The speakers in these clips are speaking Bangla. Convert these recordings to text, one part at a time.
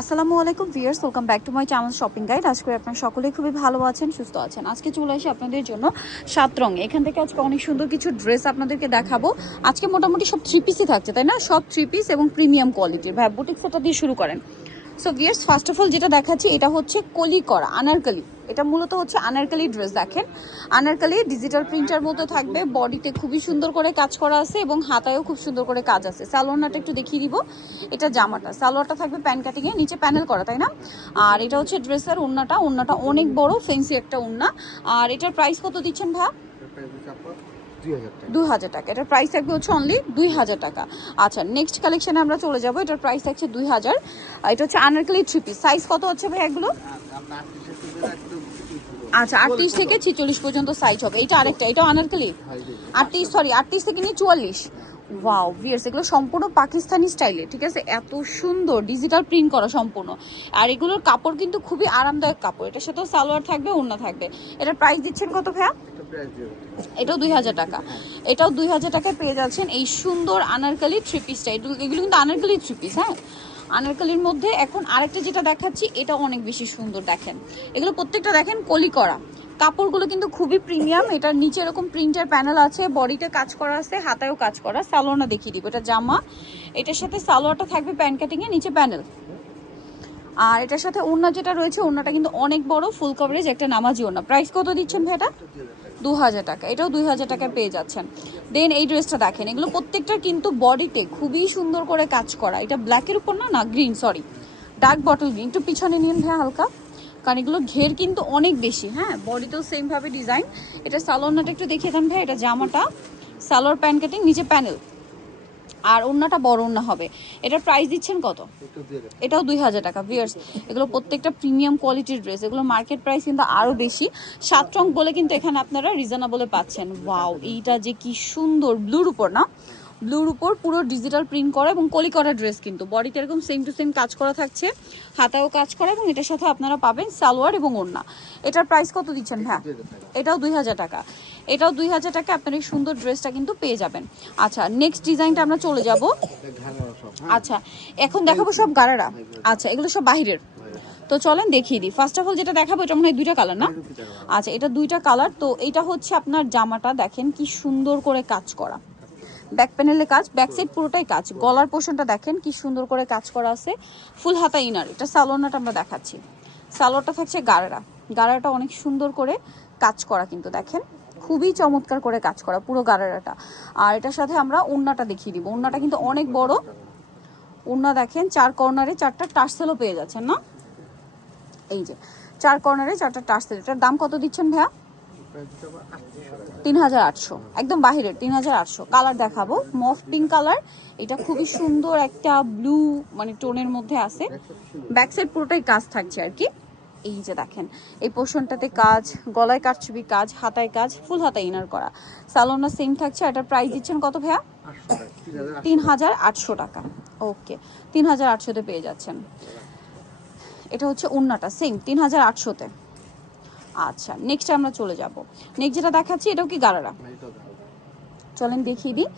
আসসালামু আলাইকুম viewers, welcome back to my channel shopping guide. আজকে আপনারা সকলেই খুবই ভালো আছেন, সুস্থ আছেন। আজকে চলে আসি আপনাদের জন্য 7 রঙে। এখান থেকে আজকে অনেক সুন্দর কিছু ড্রেস আপনাদেরকে দেখাবো। আজকে মোটামুটি সব 3 পিসই থাকছে, তাই না? সব 3 পিস এবং প্রিমিয়াম কোয়ালিটির। ভাই বুটিক সেটা দিয়ে শুরু করেন। So viewers, first of all যেটা দেখাচ্ছি এটা হচ্ছে কলি করা আনারকলি। এটা মূলত হচ্ছে আনারকলি ড্রেস। দেখেন, আনারকলি ডিজিটাল প্রিন্টার মতো থাকবে, বডিতে খুবই সুন্দর করে কাজ করা আছে এবং হাতায়ও খুব সুন্দর করে কাজ আছে। সালোয়ারটা একটু দেখিয়ে দিব। এটা জামাটা, সালোয়ারটা থাকবে প্যান কাটিং এ, নিচে প্যানেল করা, তাই না? আর এটা হচ্ছে ড্রেসের ওড়নাটা। ওড়নাটা অনেক বড় ফেন্সি একটা ওড়না। আর এটার প্রাইস কত দিচ্ছেন ভাই? 2000 টাকা। এটার প্রাইস থাকবে হচ্ছে অনলি 2000 টাকা। আচ্ছা, নেক্সট কালেকশনে আমরা চলে যাব। এটার প্রাইস থাকছে 2000। এটা হচ্ছে আনারকলি 3 পিস। সাইজ কত হচ্ছে ভাই এগুলো? আচ্ছা, 38 থেকে 46 পর্যন্ত সাইজ হবে। এটা আরেকটা, এটাও আনারকলি 38 থেকে নিয়ে 44। ওয়াও ভিউয়ার্স, এগুলো সম্পূর্ণ পাকিস্তানি স্টাইলে, ঠিক আছে? এত সুন্দর ডিজিটাল প্রিন্ট করা সম্পূর্ণ। আর এগুলোর কাপড় কিন্তু খুবই আরামদায়ক কাপড়। এটার সাথেও সালোয়ার থাকবে, ওড়না থাকবে। এটার প্রাইস দিচ্ছেন কত ভাইয়া? এটাও 2000 টাকা। এটাও 2000 টাকায় পেয়ে যাচ্ছেন এই সুন্দর আনারকলি 3 পিসটা। এগুলো কিন্তু আনারকলি 3 পিস। হ্যাঁ, আনারকলির মধ্যে এখন আরেকটা যেটা দেখাচ্ছি, এটা অনেক বেশি সুন্দর। দেখেন, এগুলো প্রত্যেকটা দেখেন কলি করা। কাপড়গুলো কিন্তু খুবই প্রিমিয়াম। এটার নিচে এরকম প্রিন্টের প্যানেল আছে, বডিতে কাজ করা আছে, হাতায়ও কাজ করা। সালোয়ারটা দেখিয়ে দিব। এটা জামা, এটার সাথে সালোয়ারটা থাকবে প্যান কাটিং এ, নিচে প্যানেল। আর এটার সাথে ওড়না যেটা রয়েছে, ওড়নাটা কিন্তু অনেক বড়, ফুল কভারেজ একটা নামাজি ওড়না। প্রাইস কত দিচ্ছেন ভাই এটা? 2000 টাকা। এটাও 2000 টাকায় পেয়ে যাচ্ছেন। দেন এই ড্রেসটা দেখেন, এগুলো প্রত্যেকটা কিন্তু বডিতে খুবই সুন্দর করে কাজ করা। এটা ব্ল্যাকের উপর না, green, sorry, dark bottle green. একটু পিছনে নিন ভাই হালকা, কারণ এগুলো ঘের কিন্তু অনেক বেশি। হ্যাঁ, বডিতেও সেম ভাবে ডিজাইন। এটা সালোয়ারটা একটু দেখিয়ে দেন ভাই। এটা জামাটা, সালোয়ার প্যান কাটিং, নিচে প্যানেল। আর ওড়নাটা বড় ওড়না হবে। এটার প্রাইস দিচ্ছেন কত? এটাও 2000 টাকা। ভিউয়ার্স, এগুলো প্রত্যেকটা প্রিমিয়াম কোয়ালিটির ড্রেস। এগুলো মার্কেট প্রাইস কিন্তু আরো বেশি। 7 রং বলে কিন্তু এখানে আপনারা রিজনেবলে পাচ্ছেন। ওয়াও, এইটা যে কি সুন্দর, ব্লুর উপর না, ব্লুর উপর পুরো ডিজিটাল প্রিন্ট করা এবং কলি করা ড্রেস। কিন্তু বডিতে এরকম সেম টু সেম কাজ করা থাকছে, হাতায়ও কাজ করা, এবং এটার সাথে আপনারা পাবেন সালোয়ার এবং ওড়না। এটার প্রাইস কত দিচ্ছেন ভাই? এটাও 2000 টাকা। এটাও 2000 টাকা আপনার এই সুন্দর ড্রেসটা কিন্তু পেয়ে যাবেন। আচ্ছা, নেক্সট ডিজাইনটা আমরা চলে যাব। আচ্ছা, এখন দেখাবো সব গারারা। আচ্ছা, এগুলো সব বাহিরের। তো চলেন দেখিয়ে দিই। ফার্স্ট অফ অল যেটা দেখাবো, এটা মনে হয় 2টা কালার না? আচ্ছা, এটা 2টা কালার। তো এটা হচ্ছে আপনার জামাটা, দেখেন কি সুন্দর করে কাজ করা, ব্যাক প্যানেলে কাজ, ব্যাক সাইড পুরোটাই কাজ। গলার পোর্শনটা দেখেন কি সুন্দর করে কাজ করা আছে, ফুল হাতা ইনার। এটা সালোয়ারটা আমরা দেখাচ্ছি। সালোয়ারটা থাকছে গারারা। গারারাটা অনেক সুন্দর করে কাজ করা, কিন্তু দেখেন খুবই চমৎকার করে কাজ করা পুরো গারারাটা। আর এটার সাথে আমরা ওড়নাটা দেখিয়ে দিব। ওড়নাটা কিন্তু অনেক বড় ওড়না। দেখেন, 4 কর্নারে 4টা টার্সেলও পেয়ে যাচ্ছেন না? এই যে 4 কর্নারে 4টা টার্সেল। এটার দাম কত দিচ্ছেন ভাইয়া? 3800, একদম বাহিরের 3800। কালার দেখাবো, মফ পিঙ্ক কালার। এটা খুবই সুন্দর একটা ব্লু মানে টোনের মধ্যে আছে। ব্যাক সাইড পুরোটাই কাজ থাকছে আর কি। এই যে দেখেন, এই পোর্শনটাতে কাজ, গলায় কারচুপি কাজ, হাতায় কাজ, ফুল হাতায় ইনার করা। সালোনা সেম থাকছে। এটার প্রাইস দিচ্ছেন কত ভাইয়া? 3800 টাকা। ওকে, 3800-তে পেয়ে যাচ্ছেন। এটা হচ্ছে ওড়নাটা সেম 3800-তে। আচ্ছা, নেক্সট আমরা চলে যাব। নেক্সট যেটা দেখাচ্ছি, এটাও কি গারারা? চলেন দেখিয়ে দিই।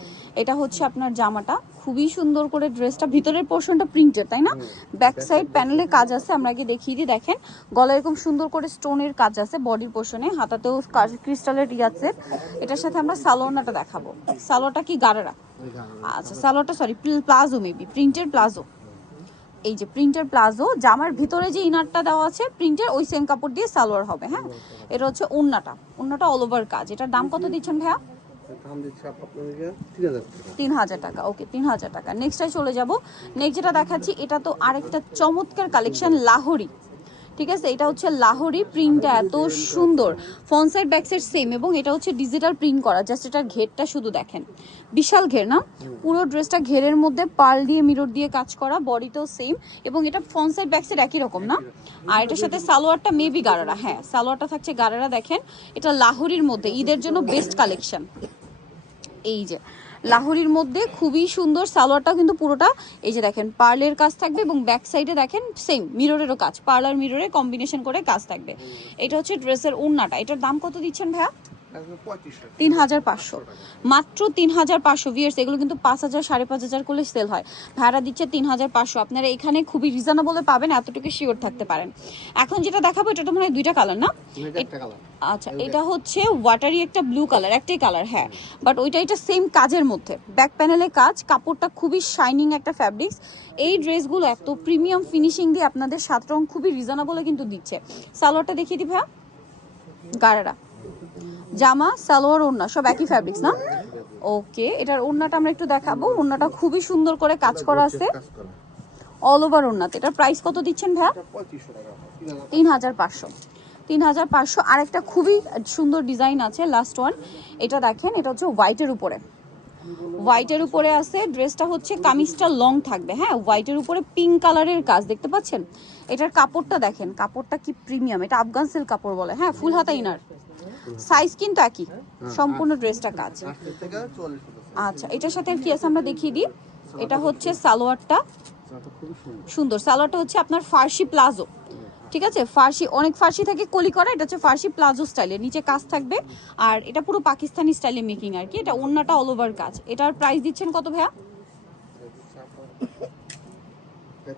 এটা হচ্ছে আপনার জামাটা, খুবই সুন্দর করে ড্রেসটা, ভিতরের পোর্শনটা প্রিন্টেড, তাই না? ব্যাক সাইড প্যানেলে কাজ আছে, আমরা আগে দেখিয়ে দিই। দেখেন, গলায় এরকম সুন্দর করে স্টোনের কাজ আছে বডির পোর্শনে, হাতাতেও ক্রিস্টালের আছে। এটার সাথে আমরা সালোয়ারটা দেখাবো। সালোয়ারটা কি গারারা? আচ্ছা, সালোয়ারটা sorry palazzo, maybe printed palazzo. এই যে প্রিন্টের প্লাজো, জামার ভিতরে যে ইনারটা দেওয়া আছে প্রিন্টের, ওই সেম কাপড় দিয়ে সালোয়ার হবে। হ্যাঁ, এটা হচ্ছে ওড়নাটা। ওড়নাটা অল ওভার কাজ। এটার দাম কত দিচ্ছেন ভাইয়া? 3000 টাকা। ওকে, 3000 টাকা। নেক্সটটাই চলে যাব। নেক্সট যেটা দেখাচ্ছি, এটা তো আরেকটা চমৎকার কালেকশন, লাহোরি। ঠিক আছে, এটা হচ্ছে লাহোরি। প্রিন্টটা এত সুন্দর, front side back side same, এবং এটা হচ্ছে ডিজিটাল প্রিন্ট করা। জাস্ট এটার ঘেরটা শুধু দেখেন, বিশাল ঘের না? পুরো ড্রেসটা ঘেরের মধ্যে পার্ল দিয়ে মিরর দিয়ে কাজ করা, বডিতেও সেম, এবং এটা ফ্রন্ট সাইড ব্যাক সাইড একই রকম না? আর এটার সাথে সালোয়ারটা মেবি গারারা। হ্যাঁ, সালোয়ারটা থাকছে গারারা। দেখেন, এটা লাহোরির মধ্যে ঈদের জন্য বেস্ট কালেকশন। এই যে লাহোরির মধ্যে খুবই সুন্দর। সালোয়ারটাও কিন্তু পুরোটা এই যে দেখেন পার্লের কাজ থাকবে, এবং ব্যাক সাইডে দেখেন সেম মিররেরও কাজ, পার্লার মিররে কম্বিনেশন করে কাজ থাকবে। এটা হচ্ছে ড্রেসের ওড়নাটা। এটার দাম কত দিচ্ছেন ভাইয়া? 3,500 মাত্র 3,500 ভিউয়ার্স। এগুলো কিন্তু 5,000 5,500 করলে সেল হয়, ভাড়া দিচ্ছে 3,500। আপনারা এখানে খুবই রিজনেবলে পাবেন, এতটুকু শিওর থাকতে পারেন। এখন যেটা দেখাবো এটা তো মনে হয় দুইটা কালার না? আচ্ছা, এটা হচ্ছে ওয়াটারি একটা ব্লু কালার, একটাই কালার হ্যাঁ, বাট ওইটা এটা সেম কাজের মধ্যে, ব্যাক প্যানেলে কাজ, কাপড়টা খুবই শাইনিং একটা ফ্যাব্রিক্স। এই ড্রেসগুলো এত প্রিমিয়াম ফিনিশিং দিয়ে আপনাদের 7 রং খুবই রিজনেবলে কিন্তু দিচ্ছে। সালোয়ারটা দেখিয়ে দিই ভাইয়া, গাড়ারা জামা সালোয়ার ওড়না সব একই ফ্যাব্রিক্স না? ওকে, এটার ওড়নাটা আমরা একটু দেখাবো। ওড়নাটা খুবই সুন্দর করে কাজ করা আছে অল ওভার ওড়নাতে। এটার প্রাইস কত দিচ্ছেন ভাইয়া? 3,500। 3,500। আরেকটা খুবই সুন্দর ডিজাইন আছে, লাস্ট ওয়ান, এটা দেখেন, এটা হচ্ছে হোয়াইটের উপরে, হোয়াইটের উপরে আছে। ড্রেসটা হচ্ছে কামিজটা লং থাকবে হ্যাঁ, হোয়াইটের উপরে পিঙ্ক কালারের কাজ দেখতে পাচ্ছেন। এটার কাপড়টা দেখেন, কাপড়টা কি প্রিমিয়াম, এটা আফগান সিল্ক কাপড় বলে হ্যাঁ, ফুল হাতা ইনার, সাইজ কিন্তু একই, সম্পূর্ণ ড্রেসটা কাজ। আচ্ছা, এটার সাথে আর কি আছে আমরা দেখিয়ে দিই। এটা হচ্ছে সালোয়ারটা, সুন্দর সালোয়ারটা হচ্ছে আপনার ফার্সি প্লাজো, ঠিক আছে, ফার্সি, অনেক ফার্সি থাকে কলি করা, এটা হচ্ছে ফার্সি প্লাজো স্টাইলে, নিচে কাজ থাকবে। আর এটা পুরো পাকিস্তানি স্টাইলে মেকিং আর কি। এটা ওড়নাটা অল ওভার কাজ। এটার প্রাইস দিচ্ছেন কত ভাইয়া?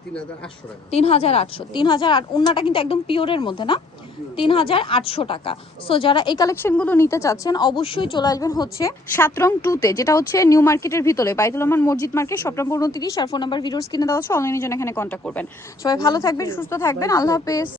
3,800। 3,008। ওড়নাটা কিন্তু একদম পিওরের মধ্যে না, 3,800 টাকা। সো যারা এই কালেকশনগুলো নিতে চাচ্ছেন অবশ্যই চলে আসবেন হচ্ছে 7 রং 2-তে, যেটা হচ্ছে নিউ মার্কেটের ভিতরে, বাইতুল রহমান মসজিদ মার্কেট, শপ নম্বর 29। আর ফোন নাম্বার ভিডিওস কিনে দেওয়া হচ্ছে, অনলাইনে জন্য এখানে কন্ট্যাক্ট করবেন। সবাই ভালো থাকবেন, সুস্থ থাকবেন, আল্লাহ হাফেজ।